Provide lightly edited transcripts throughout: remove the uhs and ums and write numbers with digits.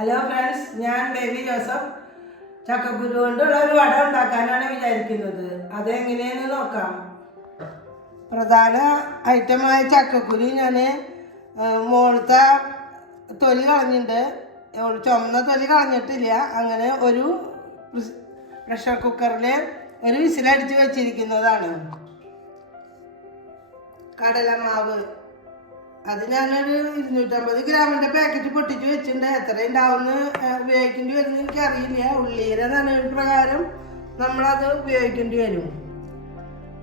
Hello friends, ഞാൻ baby Joseph. ചക്കക്കുരു കൊണ്ടുള്ള ഒരു വട ഉണ്ടാക്കാനാണ് വിചാരിക്കുന്നത്. അതെങ്ങനെയെന്ന് നോക്കാം. പ്രധാന ഐറ്റമായ ചക്കക്കുരു ഞാൻ മുകളത്തെ തൊലി കളഞ്ഞിട്ടുണ്ട്. ചുമന്ന തൊലി കളഞ്ഞിട്ടില്ല. അങ്ങനെ ഒരു പ്രഷർ കുക്കറിൽ ഒരു വിസിലടിച്ച് വെച്ചിരിക്കുന്നതാണ്. കടലമാവ് അത് ഞാനൊരു 250 ഗ്രാമിൻ്റെ പാക്കറ്റ് പൊട്ടിച്ച് വെച്ചിട്ടുണ്ട്. എത്ര ഉണ്ടാവുമെന്ന് ഉപയോഗിക്കേണ്ടി വരുമെന്ന് എനിക്കറിയില്ല. ഉള്ളിയുടെ നനവ് പ്രകാരം നമ്മളത് ഉപയോഗിക്കേണ്ടി വരും.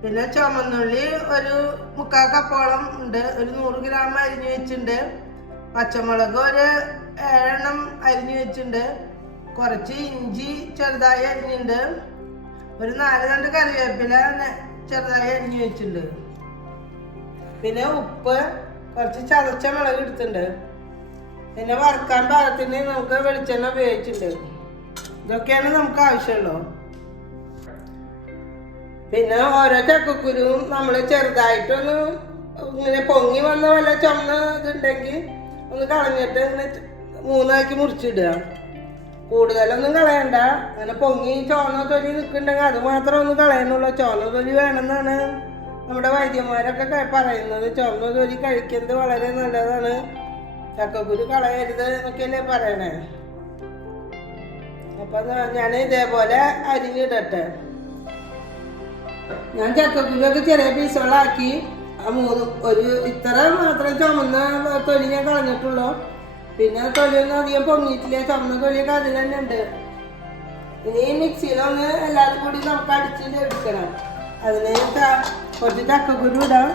പിന്നെ ചുമന്നുള്ളി ഒരു 3/4 കപ്പോളം ഉണ്ട്. ഒരു 100 ഗ്രാം അരിഞ്ഞ് വെച്ചിട്ടുണ്ട്. പച്ചമുളക് ഒരു 7 എണ്ണം അരിഞ്ഞ് വെച്ചിട്ടുണ്ട്. കുറച്ച് ഇഞ്ചി ചെറുതായി അരിഞ്ഞിട്ടുണ്ട്. ഒരു 4 തണ്ട് കറിവേപ്പില ചെറുതായി അരിഞ്ഞ് വെച്ചിട്ടുണ്ട്. പിന്നെ ഉപ്പ്, കുറച്ച് ചതച്ച മുളക് എടുത്തിട്ടുണ്ട്. പിന്നെ വറുക്കാൻ പാകത്തിന് നമുക്ക് വെളിച്ചെണ്ണ ഉപയോഗിച്ചിട്ടുണ്ട്. ഇതൊക്കെയാണ് നമുക്ക് ആവശ്യമുള്ളൂ. പിന്നെ ഓരോ ചക്കക്കുരുവും നമ്മൾ ചെറുതായിട്ടൊന്ന് ഇങ്ങനെ പൊങ്ങി വന്ന വല്ല ചുമന്ന ഇതുണ്ടെങ്കിൽ ഒന്ന് കളഞ്ഞിട്ട് ഇങ്ങനെ 3ആക്കി മുറിച്ചിടുക. കൂടുതലൊന്നും കളയണ്ട. അങ്ങനെ പൊങ്ങി ചുവന്ന തൊലി നിൽക്കുന്നുണ്ടെങ്കിൽ അത് മാത്രം ഒന്ന് കളയാനുള്ളൂ. ചുവന്ന തൊലി വേണമെന്നാണ് നമ്മുടെ വൈദ്യന്മാരൊക്കെ പറയുന്നത്. ചുവന്ന തൊലി കഴിക്കുന്നത് വളരെ നല്ലതാണ്. ചക്കക്കുരു കളയരുത് എന്നൊക്കെയല്ലേ പറയണേ. അപ്പം ഞാൻ ഇതേപോലെ അരിഞ്ഞിടട്ടെ. ഞാൻ ചക്കക്കുരുവൊക്കെ ചെറിയ പീസുകളാക്കി ഒരു ഇത്ര മാത്രം ചുമന്ന തൊലി ഞാൻ കളഞ്ഞിട്ടുള്ളൂ. പിന്നെ തൊലിയൊന്നും അധികം പൊങ്ങിയിട്ടില്ല. ചുമന്ന തൊലിയൊക്കെ അതിൽ തന്നെ ഉണ്ട്. ഇനി മിക്സിയിലൊന്ന് എല്ലാവരും കൂടി നമുക്ക് അടിച്ച് എടുക്കണം. അതിന് കുറച്ച് ചക്കക്കുരു ഇടാം.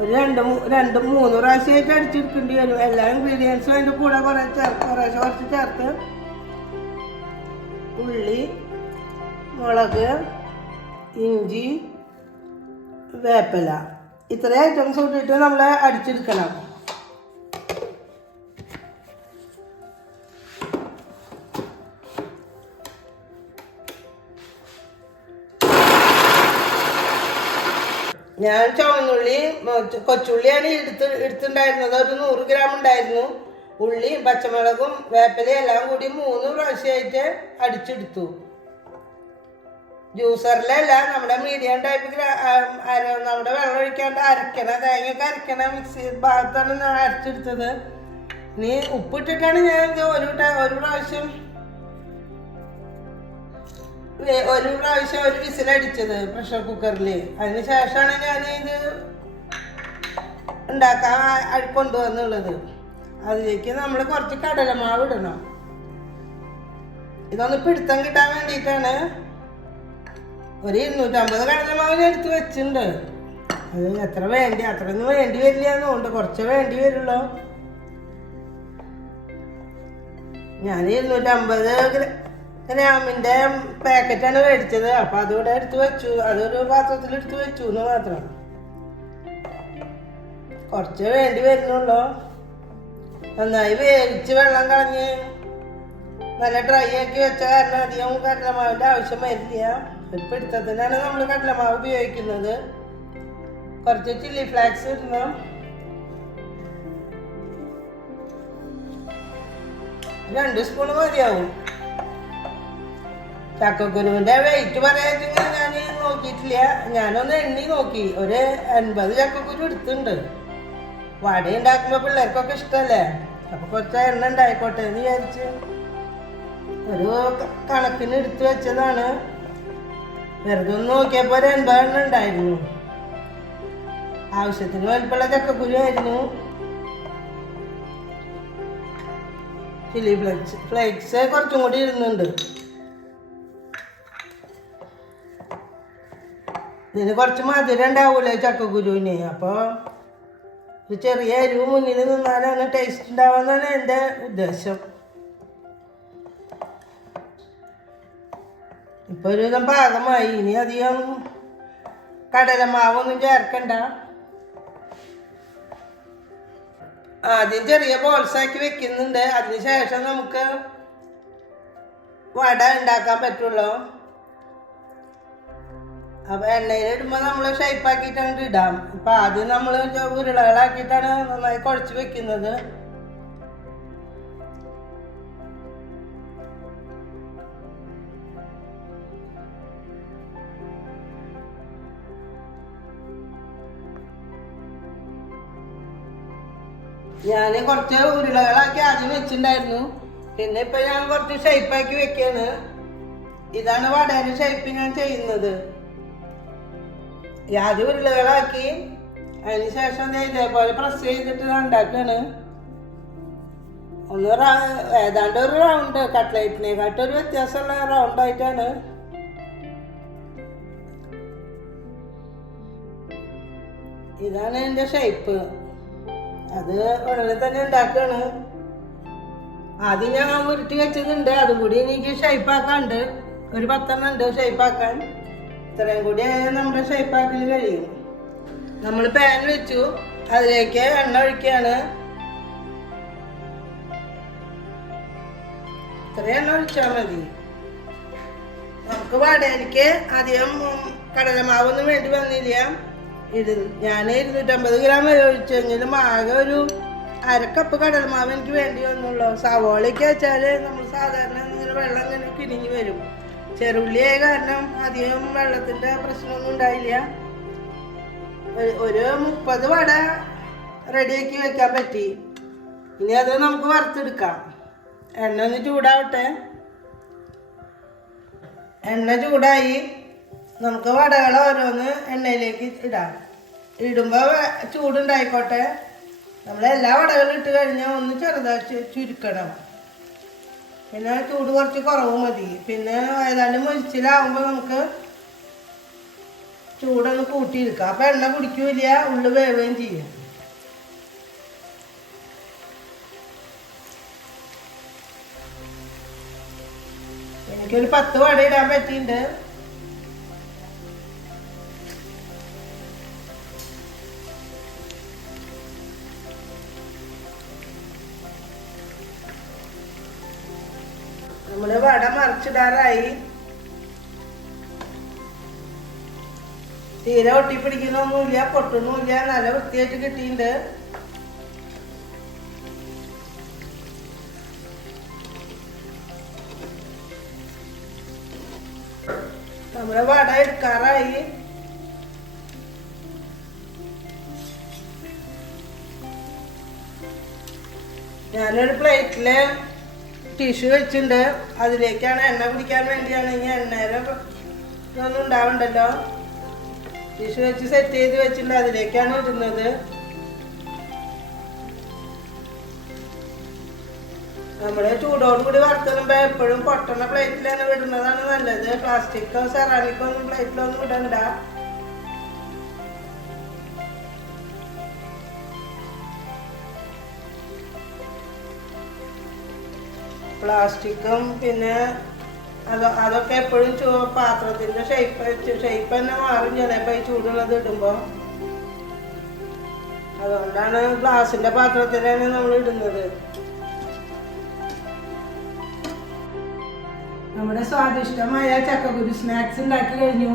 ഒരു 2-3 പ്രാവശ്യമായിട്ട് അടിച്ചെടുക്കേണ്ടി വരും. എല്ലാ ഇൻഗ്രീഡിയൻസും അതിൻ്റെ കൂടെ കുറച്ച് ചേർത്ത് ഉള്ളി, മുളക്, ഇഞ്ചി, വേപ്പില ഇത്ര ഐറ്റംസ് ഇട്ടിട്ട് നമ്മൾ അടിച്ചെടുക്കണം. ഞാൻ ചുവന്നുള്ളി കൊച്ചുള്ളിയാണ് എടുത്തിട്ടുണ്ടായിരുന്നത്. ഒരു 100 ഗ്രാം ഉണ്ടായിരുന്നു. ഉള്ളിയും പച്ചമുളകും വേപ്പിലയും എല്ലാം കൂടി 3 പ്രാവശ്യമായിട്ട് അടിച്ചെടുത്തു. ജ്യൂസറിലല്ല, നമ്മുടെ മീഡിയം ടൈപ്പ് നമ്മുടെ വെള്ളം ഒഴിക്കാണ്ട് തേങ്ങയൊക്കെ അരക്കണ മിക്സി ഭാഗത്താണ് ഞാൻ അരച്ചെടുത്തത്. ഇനി ഉപ്പിട്ടിട്ടാണ് ഞാൻ ഇത് ഒരു പ്രാവശ്യം ഒരു വിസിലടിച്ചത് പ്രഷർ കുക്കറിൽ. അതിന് ശേഷമാണ് ഞാൻ ഇത് ഉണ്ടാക്കാൻ കൊണ്ടുവന്നുള്ളത്. അതിലേക്ക് നമ്മൾ കുറച്ച് കടലമാവ് ഇടണം. ഇതൊന്ന് പിടുത്തം കിട്ടാൻ വേണ്ടിയിട്ടാണ്. ഒരു 250 കടലമാവിന് എടുത്ത് വെച്ചിട്ടുണ്ട്. അത് അത്രയൊന്നും വേണ്ടി വരില്ല എന്നുകൊണ്ട് കുറച്ച് വേണ്ടി വരുള്ളൂ. ഞാൻ 250 ഗ്രാമിൻ്റെ പാക്കറ്റാണ് മേടിച്ചത്. അപ്പം അതുകൂടെ എടുത്ത് വെച്ചു. അതൊരു പാത്രത്തിൽ എടുത്ത് വെച്ചു എന്ന് മാത്രം. കുറച്ച് വേണ്ടി വരുന്നുള്ളൂ. നന്നായി വേവിച്ച് വെള്ളം കളഞ്ഞ് നല്ല ഡ്രൈ ആക്കി വെച്ച കാരണം അധികം കടലമാവിൻ്റെ ആവശ്യം വരില്ല. ഒരു പിടുത്തത്തിനാണ് നമ്മൾ കടലമാവ് ഉപയോഗിക്കുന്നത്. കുറച്ച് ചില്ലി ഫ്ലേക്സ് ഇടണം. 2 സ്പൂൺ മതിയാവും. ചക്കക്കുരുവിൻ്റെ വെയിറ്റ് പറയാമെങ്കിൽ ഞാൻ നോക്കിയിട്ടില്ല. ഞാനൊന്ന് എണ്ണി നോക്കി. ഒരു 80 ചക്കക്കുരു എടുത്തിട്ടുണ്ട്. വട ഉണ്ടാക്കുമ്പോൾ പിള്ളേർക്കൊക്കെ ഇഷ്ടമല്ലേ. അപ്പോൾ കുറച്ച് എണ്ണ ഉണ്ടായിക്കോട്ടെ എന്ന് വിചാരിച്ച് ഒരു കണക്കിന് എടുത്ത് വെച്ചതാണ്. വെറുതെ ഒന്ന് നോക്കിയപ്പോൾ ഒരു 80 എണ്ണ ഉണ്ടായിരുന്നു. ആവശ്യത്തിന് വലുപ്പമുള്ള ചക്കക്കുരു ആയിരുന്നു. ചില്ലി ഫ്ലേക്സ് കുറച്ചും കൂടി ഇടുന്നുണ്ട്. ഇതിന് കുറച്ച് മധുരം ഉണ്ടാവൂലേ ചക്കക്കുരുവിന്. അപ്പോൾ ഒരു ചെറിയ എരിവ് മുന്നിൽ നിന്നാലാണ് ടേസ്റ്റ് ഉണ്ടാവുന്നതാണ് എൻ്റെ ഉദ്ദേശം. ഇപ്പോൾ ഒരു വിധം പാകമായി. ഇനി അധികം കടലമാവൊന്നും ചേർക്കണ്ട. ആദ്യം ചെറിയ ബോൾസാക്കി വെക്കുന്നുണ്ട്. അതിന് ശേഷം നമുക്ക് വട ഉണ്ടാക്കാൻ പറ്റുള്ളൂ. അപ്പോൾ എണ്ണയിലിടുമ്പോൾ നമ്മൾ ഷേപ്പാക്കിയിട്ട് അങ്ങോട്ട് ഇടാം. ഇപ്പം ആദ്യം നമ്മൾ ഉരുളകളാക്കിയിട്ടാണ് നന്നായി കുഴച്ച് വെക്കുന്നത്. ഞാൻ കുറച്ച് ഉരുളകളാക്കി ആദ്യം വെച്ചിട്ടുണ്ടായിരുന്നു. പിന്നെ ഇപ്പൊ ഞാൻ കുറച്ച് ഷേപ്പാക്കി വെക്കാണ്. ഇതാണ് വടയുടെ ഷേപ്പ് ഞാൻ ചെയ്യുന്നത്. ആദ്യം ഉരുളകളാക്കി അതിന് ശേഷം ഇതേപോലെ പ്രസ് ചെയ്തിട്ട് ഉണ്ടാക്കാണ്. ഒന്ന് ഏതാണ്ട് ഒരു റൗണ്ട് കട്ട്ലേറ്റിനെക്കാട്ടൊരു വ്യത്യാസമുള്ള റൗണ്ടായിട്ടാണ്. ഇതാണ് എൻ്റെ ഷേപ്പ്. അത് ഉടനെ തന്നെ ഉണ്ടാക്കാണ്. ആദ്യം ഞാൻ ഉരുട്ടി വെച്ചതുണ്ട്, അതും കൂടി എനിക്ക് ഷേപ്പാക്കാണ്ട്. ഒരു 10 ഉണ്ട് ഷേപ്പാക്കാൻ. ഇത്രയും കൂടി നമ്മുടെ ഷേപ്പാക്കൽ കഴിയും. നമ്മൾ പാൻ വെച്ചു, അതിലേക്ക് എണ്ണ ഒഴിക്കുകയാണ്. ഇത്രയും എണ്ണ ഒഴിച്ചാൽ മതി. നമുക്ക് വടയിലേക്ക് അധികം കടലമാവൊന്നും വേണ്ടി വന്നില്ല. ഞാൻ 250 ഗ്രാം വരെ ഒഴിച്ചെങ്കിലും ആകെ ഒരു 1/2 കപ്പ് കടലമാവ് എനിക്ക് വേണ്ടി വന്നുള്ളൂ. സവോളയ്ക്ക് വെച്ചാൽ നമ്മൾ സാധാരണ ഇങ്ങനെ വെള്ളം ഇങ്ങനെ കിരിഞ്ഞ് വരും. ചെറുള്ളിയായ കാരണം അധികം വെള്ളത്തിൻ്റെ പ്രശ്നമൊന്നും ഉണ്ടായില്ല. ഒരു 30 വട റെഡിയാക്കി വെക്കാൻ പറ്റി. ഇനി അത് നമുക്ക് വറുത്തെടുക്കാം. എണ്ണ ഒന്ന് ചൂടാവട്ടെ. എണ്ണ ചൂടായി. നമുക്ക് വടകൾ ഓരോന്ന് എണ്ണയിലേക്ക് ഇടാം. ഇടുമ്പോൾ ചൂടുണ്ടായിക്കോട്ടെ. നമ്മളെല്ലാ വടകളും ഇട്ട് കഴിഞ്ഞാൽ ഒന്ന് ചെറുതാക്കി ചുരുക്കണം. പിന്നെ ചൂട് കുറച്ച് കുറവ് മതി. പിന്നെ ഏതാണ്ട് മൊരിച്ചിലാവുമ്പോൾ നമുക്ക് ചൂടൊന്ന് കൂട്ടിയെടുക്കാം. അപ്പം എണ്ണ കുടിക്കൂല, ഉള്ളു വേവുകയും ചെയ്യും. എനിക്കൊരു 10 വട ഇടാൻ പറ്റിയിട്ടുണ്ട്. നമ്മുടെ വട മറിച്ചിടാറായി. തീരെ ഒട്ടിപ്പിടിക്കുന്നൊന്നുമില്ല, പൊട്ടൊന്നുമില്ല, നല്ല വൃത്തിയായിട്ട് കിട്ടിയിട്ടുണ്ട്. നമ്മുടെ വട എടുക്കാറായി. ഞാനൊരു പ്ലേറ്റില് ടിഷ്യൂ വെച്ചിട്ടുണ്ട്. അതിലേക്കാണ് എണ്ണ പിടിക്കാൻ വേണ്ടിയാണ്. ഇനി എണ്ണയുടെ ഇതൊന്നും ഉണ്ടാവണ്ടല്ലോ. ടിഷ്യൂ വെച്ച് സെറ്റ് ചെയ്ത് വെച്ചിട്ടുണ്ട്. അതിലേക്കാണ് ഇടുന്നത്. നമ്മൾ ചൂടോടുകൂടി വറുത്തുമ്പോൾ എപ്പോഴും പൊട്ടണ പ്ലേറ്റിൽ തന്നെ വിടുന്നതാണ് നല്ലത്. പ്ലാസ്റ്റിക്കോ സെറാമിക്കോ ഒന്നും പ്ലേറ്റിലൊന്നും ഇടണ്ട. പ്ലാസ്റ്റിക്കും പിന്നെ അതൊക്കെ എപ്പോഴും പാത്രത്തിൻ്റെ ഷേപ്പ് തന്നെ മാറും ചിലപ്പോൾ ഈ ചൂടുള്ളത് ഇടുമ്പോൾ. അതുകൊണ്ടാണ് ഗ്ലാസിൻ്റെ പാത്രത്തിലാണ് നമ്മൾ ഇടുന്നത്. നമ്മുടെ സ്വാദിഷ്ടമായ ചക്കക്കുരു സ്നാക്സ് ഉണ്ടാക്കി കഴിഞ്ഞു.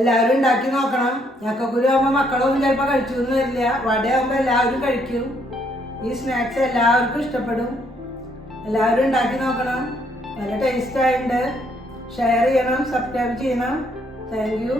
എല്ലാവരും ഉണ്ടാക്കി നോക്കണം. ചക്കക്കുരു ആകുമ്പോൾ മക്കളൊന്നും ചിലപ്പോൾ കഴിച്ചൊന്നും വരില്ല. വടയാകുമ്പോൾ എല്ലാവരും കഴിക്കും. ഈ സ്നാക്സ് എല്ലാവർക്കും ഇഷ്ടപ്പെടും. എല്ലാവരും ഉണ്ടാക്കി നോക്കണം. നല്ല ടേസ്റ്റ് ആയിട്ടുണ്ട്. ഷെയർ ചെയ്യണം, സബ്സ്ക്രൈബ് ചെയ്യണം. Thank you.